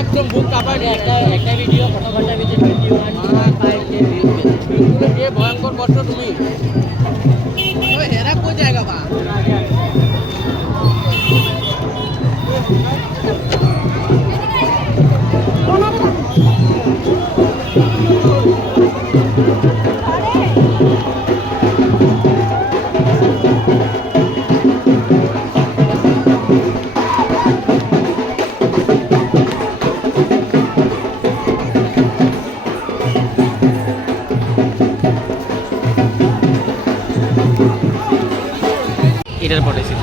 একদম ভূত কাপায় একটা ভিডিও কত ঘন্টার ভিতরে 21 ভয়ঙ্কর করছো তুমি। এরা কোন জায়গা বা এটার পরে ছিল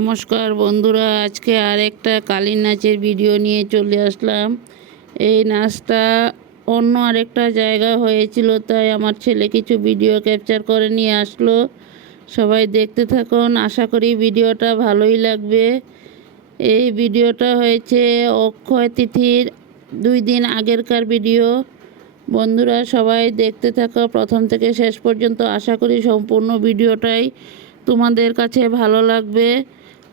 নমস্কার বন্ধুরা, আজকে আরেকটা কালীর নাচের ভিডিও নিয়ে চলে আসলাম। এই নাচটা অন্য আরেকটা জায়গা হয়েছিল, তাই আমার ছেলে কিছু ভিডিও ক্যাপচার করে নিয়ে আসলো। সবাই দেখতে থাকুন, আশা করি ভিডিওটা ভালোই লাগবে। এই ভিডিওটা হয়েছে অক্ষয় তিথির 2 দিন আগেরকার ভিডিও। বন্ধুরা সবাই দেখতে থাকো প্রথম থেকে শেষ পর্যন্ত, আশা করি সম্পূর্ণ ভিডিওটাই তোমাদের কাছে ভালো লাগবে।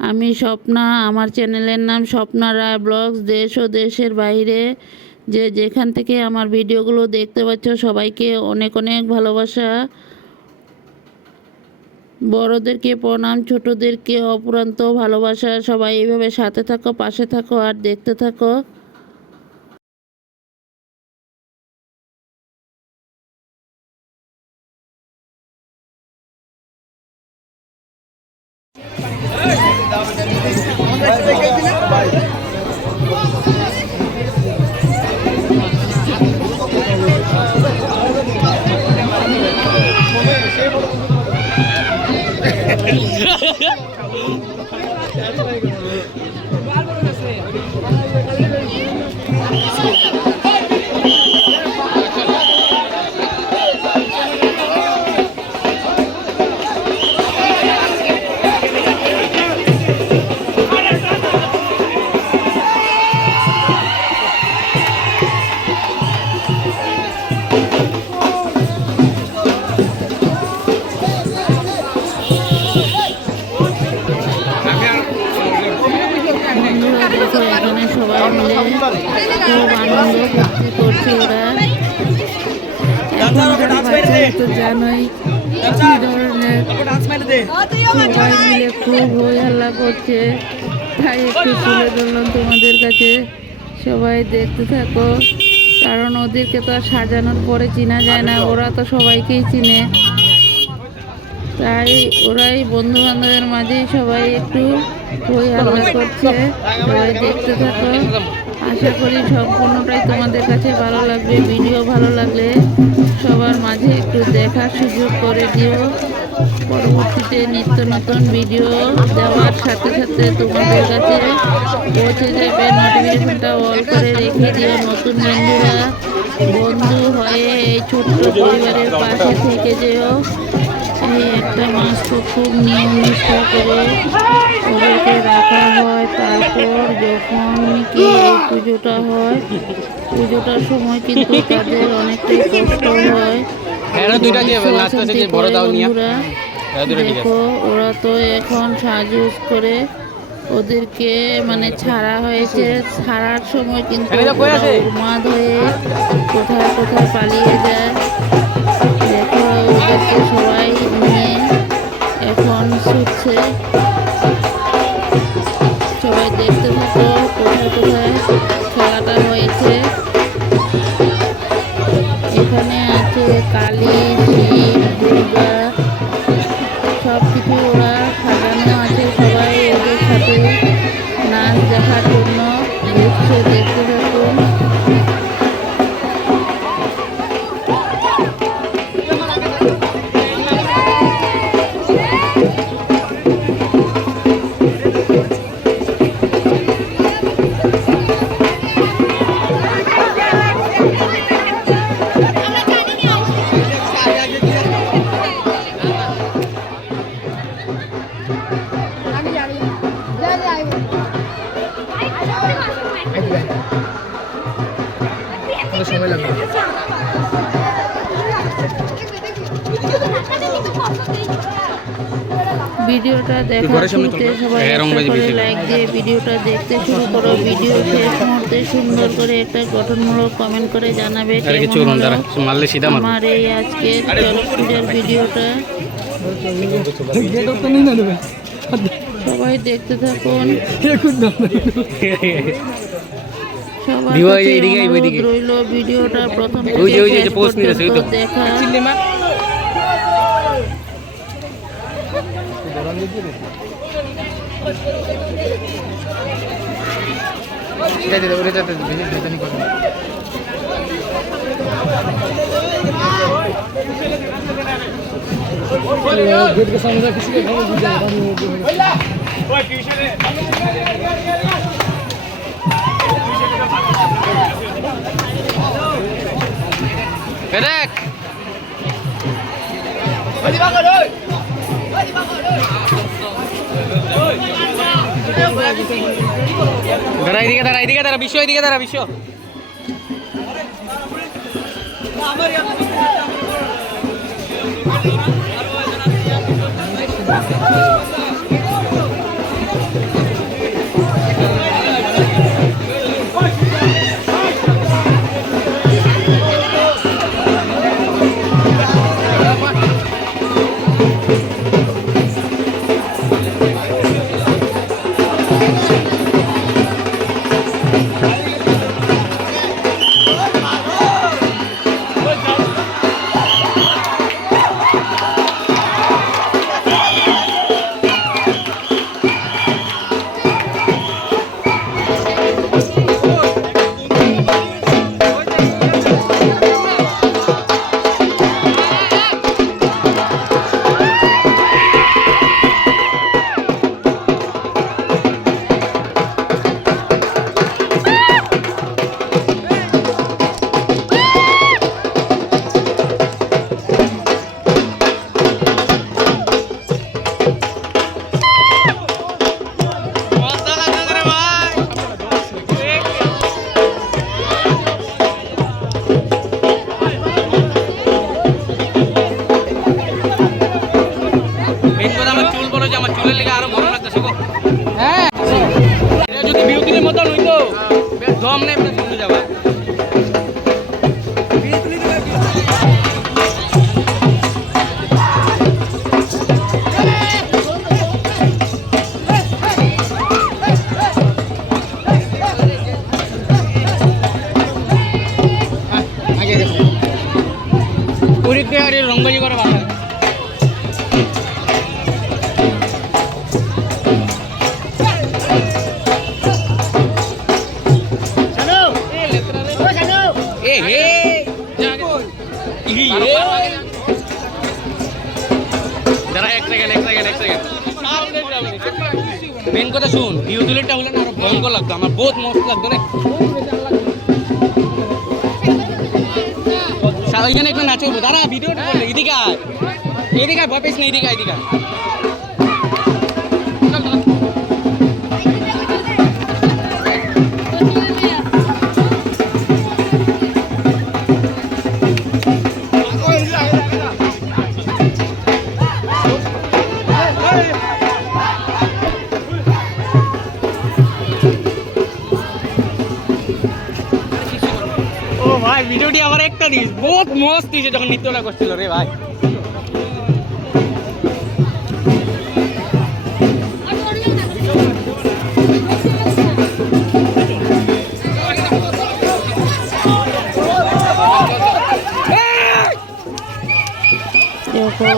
আমি স্বপ্না, আমার চ্যানেলের নাম স্বপ্না রায় ব্লগস। দেশ ও দেশের বাইরে যে যেখান থেকে আমার ভিডিওগুলো দেখতে পাচ্ছ সবাইকে অনেক অনেক ভালোবাসা। বড়োদেরকে প্রণাম, ছোটোদেরকে অপুরান্ত ভালোবাসা। সবাই এইভাবে সাথে থাকো, পাশে থাকো আর দেখতে থাকো। এখানে সবাই মিলে খুব আনন্দ ফুর্তি করছে ওরা। তো জানোই কি ধরনের, সবাই মিলে খুব হই হাল্লা করছে, তাই একটু তুলে ধরলাম তোমাদের কাছে। সবাই দেখতে থাকো, কারণ ওদেরকে তো আর সাজানোর পরে চেনা যায় না, ওরা তো সবাইকেই চিনে। তাই ওরাই বন্ধু বান্ধবের মাঝেই সবাই একটু হই হাল্লা করছে। সবাই দেখতে থাকো, আশা করি সম্পূর্ণটাই তোমাদের কাছে ভালো লাগবে। ভিডিও ভালো লাগলে সবার মাঝে একটু দেখার সুযোগ করে দিও। পরবর্তীতে নিত্য নতুন ভিডিও দেওয়ার সাথে সাথে তোমাদের কাছে পৌঁছে যাবে। নোটিফিকেশনটা অল করে রেখে দিও। নতুন বন্ধুরা বন্ধু হয়ে এই ছোট্ট পরিবারের পাশে থেকে যেও। এই একটা মাস তো খুব নিয়ম নিষ্ঠা করে ওদেরকে রাখা হয়। তারপর যখন কি এই পুজোটা হয়, পুজোটার সময় কিন্তু তাদের অনেকটাই কষ্ট হয়। বন্ধুরা দেখো, ওরা তো এখন সাজুজ করে ওদেরকে মানে ছাড়া হয়েছে। ছাড়ার সময় কিন্তু উন্মাদ হয়ে কোথায় কোথায় পালিয়ে যায়। দেখো ওদেরকে সবাই নিয়ে এখন ছুটছে। সবাই দেখতে থাকো কোথায় কোথায় খেলাটা হয়েছে। এখানে আছে কালী, শিব, দুর্গা, সব কিছু ওরা সাজানো আছে। সবাই ওদের সাথে নাচ দেখার জন্য দেখছে, দেখতে থাকুন। সময় লাগবে। ভিডিওটা দেখার শুরুতে সবাই একটা করে লাইক দিয়ে ভিডিওটা দেখতে শুরু করো। ভিডিও শেষ মুহূর্তে সুন্দর করে একটা গঠনমূলক কমেন্ট করে জানাবে কেমন হলো আমার এই আজকের চড়ক পূজার ভিডিওটা। সবাই দেখতে থাকুন। সবার কাছে অনুরোধ রইল ভিডিওটা প্রথম থেকে শেষ পর্যন্ত দেখা। गेट के सामने किसी के এদিকে দাঁড়া বিশ্ব, এদিকে দাঁড়া বিশ্ব। রংবাজি করে ভালো মেন কথা শুন, ভিউ তুলেটা হলে না আরো ভয়ঙ্কর লাগতো, আমার বহুত মস্ত লাগতো রে। এখানে একটু নাচবো, দাঁড়া ভিডিওটা করলে এদিকে আয়, এদিকে আয়, ভয় পেস না, এদিকে আয়, এদিকে আয়। ভাই ভিডিওটি আমার একটা দিস বহুত মস্ত দিয়েছে যখন নৃত্যটা করছিল রে ভাই।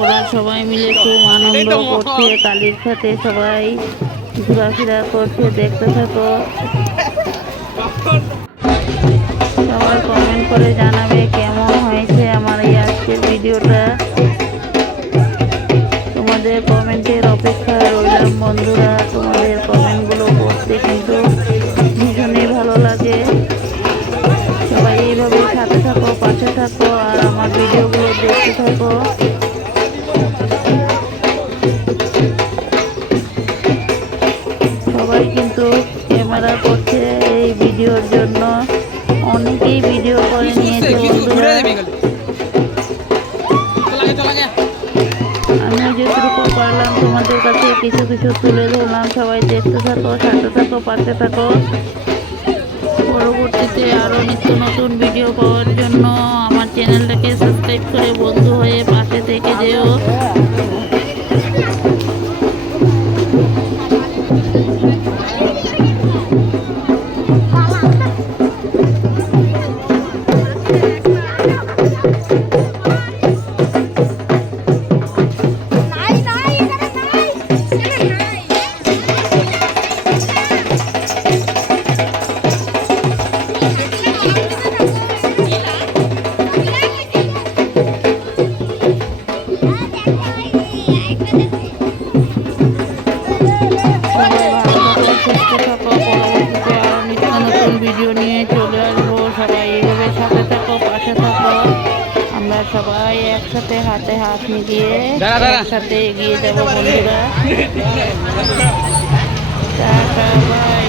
ওরা সবাই মিলে খুব আনন্দ করছে, কালীর সাথে সবাই ঘোরাফেরা করছে, দেখতে থাকো। সবাই কমেন্ট করে জানাবে কেমন হয়েছে আমার এই আজকের ভিডিওটা। তোমাদের কমেন্টের অপেক্ষায় রইলাম বন্ধুরা। তোমাদের কমেন্টগুলো পড়তে কিন্তু ভীষণই ভালো লাগে। সবাই এইভাবে সাথে থাকো, পাশে থাকো, আর আমার ভিডিওগুলো দেখতে থাকো। সবাই কিন্তু ক্যামেরা করছে এই ভিডিওর জন্য, অনেকেই ভিডিও করেনি, পারলাম তোমাদের কাছে কিছু কিছু তুলে ধরলাম। সবাই দেখতে থাকো, সাথে থাকো, পাশে থাকো। পরবর্তীতে আরও নিত্য নতুন ভিডিও পাওয়ার জন্য আমার চ্যানেলটাকে সাবস্ক্রাইব করে বন্ধু হয়ে পাশে থেকে যেও। সবাই ভালো থাকো, সুস্থ থাকো। পরবর্তীতে আরও নিত্য নতুন ভিডিও নিয়ে চলে আসবো। সবাই এইভাবে সাথে থাকো, পাশে থাকো। আমরা সবাই একসাথে হাতে হাত মিলিয়ে একসাথে এগিয়ে যাবো বন্ধুরা। Tata, by.